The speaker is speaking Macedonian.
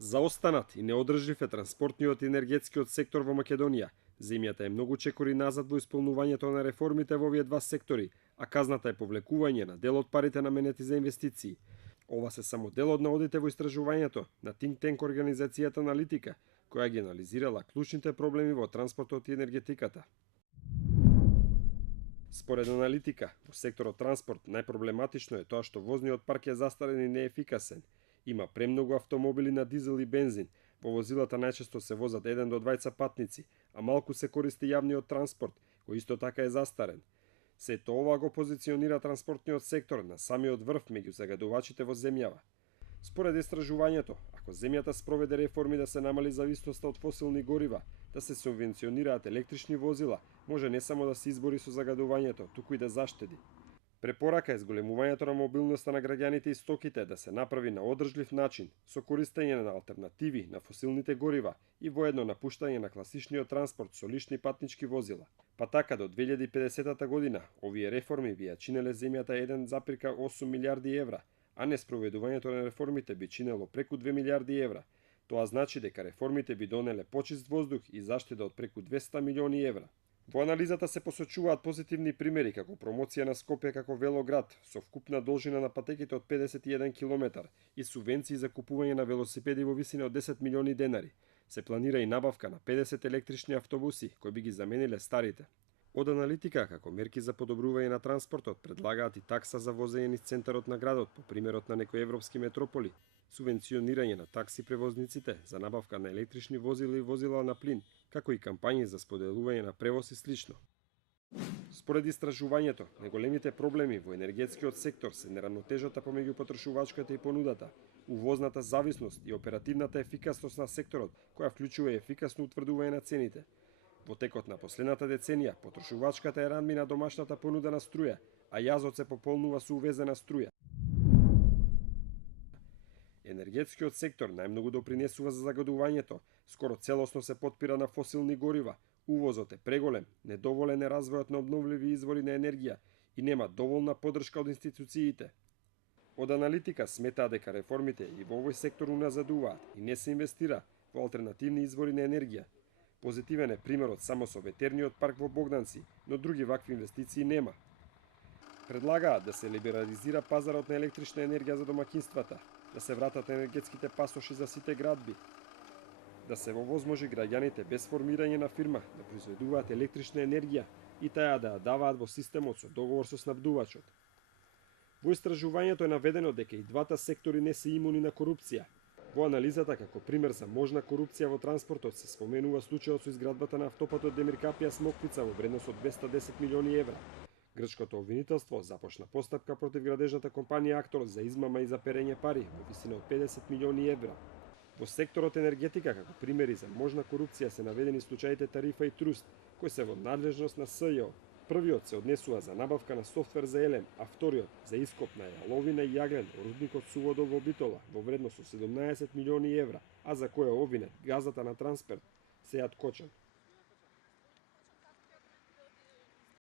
Заостанат и неодржлив е транспортниот и енергетскиот сектор во Македонија. Земјата е многу чекори назад во исполнувањето на реформите во овие два сектори, а казната е повлекување на дел од парите наменети за инвестиции. Ова се само дел од наодите во истражувањето на Think Tank организацијата Аналитика, која ги анализирала клучните проблеми во транспортот и енергетиката. Според Аналитика, во секторот транспорт најпроблематично е тоа што возниот парк е застарен и неефикасен. Има премногу автомобили на дизел и бензин, во возилата најчесто се возат 1 до 2 патници, а малку се користи јавниот транспорт, кој исто така е застарен. Сето ова го позиционира транспортниот сектор на самиот врв меѓу загадувачите во земјава. Според истражувањето, ако земјата спроведе реформи да се намали зависноста од фосилни горива, да се субвенционираат електрични возила, може не само да се избори со загадувањето, туку и да заштеди. Препорака е зголемувањето на мобилноста на граѓаните и стоките да се направи на одржлив начин, со користење на алтернативи на фосилните горива и воедно напуштање на класичниот транспорт со лични патнички возила. Па така до 2050 година овие реформи би ја чинеле земјата 1,8 милиарди евра, а неспроведувањето на реформите би чинело преку 2 милиарди евра. Тоа значи дека реформите би донеле почист воздух и заштеда од преку 200 милиони евра. Во анализата се посочуваат позитивни примери како промоција на Скопје како велоград со вкупна должина на патеките од 51 км и субвенции за купување на велосипеди во висина од 10 милиони денари. Се планира и набавка на 50 електрични автобуси кои би ги замениле старите. Од Аналитика како мерки за подобрување на транспортот предлагаат и такса за возење низ центарот на градот по примерот на некои европски метрополи, субвенционирање на такси превозниците за набавка на електрични возила и возила на плин, како и кампањи за споделување на превоз и слично. Според истражувањето, најголемите проблеми во енергетскиот сектор се неравнотежата помеѓу потрошувачката и понудата, увозната зависност и оперативната ефикасност на секторот, која вклучува ефикасно утврдување на цените. Во текот на последната деценија, потрошувачката е ранми на домашната понуда на струја, а јазот се пополнува со увезена струја. Енергетскиот сектор најмногу допринесува за загадувањето, скоро целосно се потпира на фосилни горива, увозот е преголем, недоволен е развојот на обновливи извори на енергија и нема доволна поддршка од институциите. Од Аналитика сметаат дека реформите и во овој сектор уназадуваат и не се инвестира во алтернативни извори на енергија. Позитивен е примерот само со ветерниот парк во Богданци, но други вакви инвестиции нема. Предлагаат да се либерализира пазарот на електрична енергија за домакинствата, да се вратат енергетските пасоши за сите градби, да се овозможи граѓаните без формирање на фирма да произведуваат електрична енергија и таја да ја даваат во системот со договор со снабдувачот. Во истражувањето е наведено дека и двата сектори не се имуни на корупција. Во анализата како пример за можна корупција во транспортот се споменува случајот со изградбата на автопатот Демиркапија Смоквица во вредност од 210 милиони евра. Грчкото обвинителство започна постапка против градежната компанија Актор за измама и за перење пари во висина од 50 милиони евра. Во секторот енергетика како примери за можна корупција се наведени случаите Тарифа и Труст, кои се во надлежност на СЈО. Првиот се однесува за набавка на софтвер за елем, а вториот за ископ на јаловина и јаглен во рудникот Суводол во Битола во вредност од 17 милиони евра, а за која обвинет газата на Трансперт Сејат Кочан.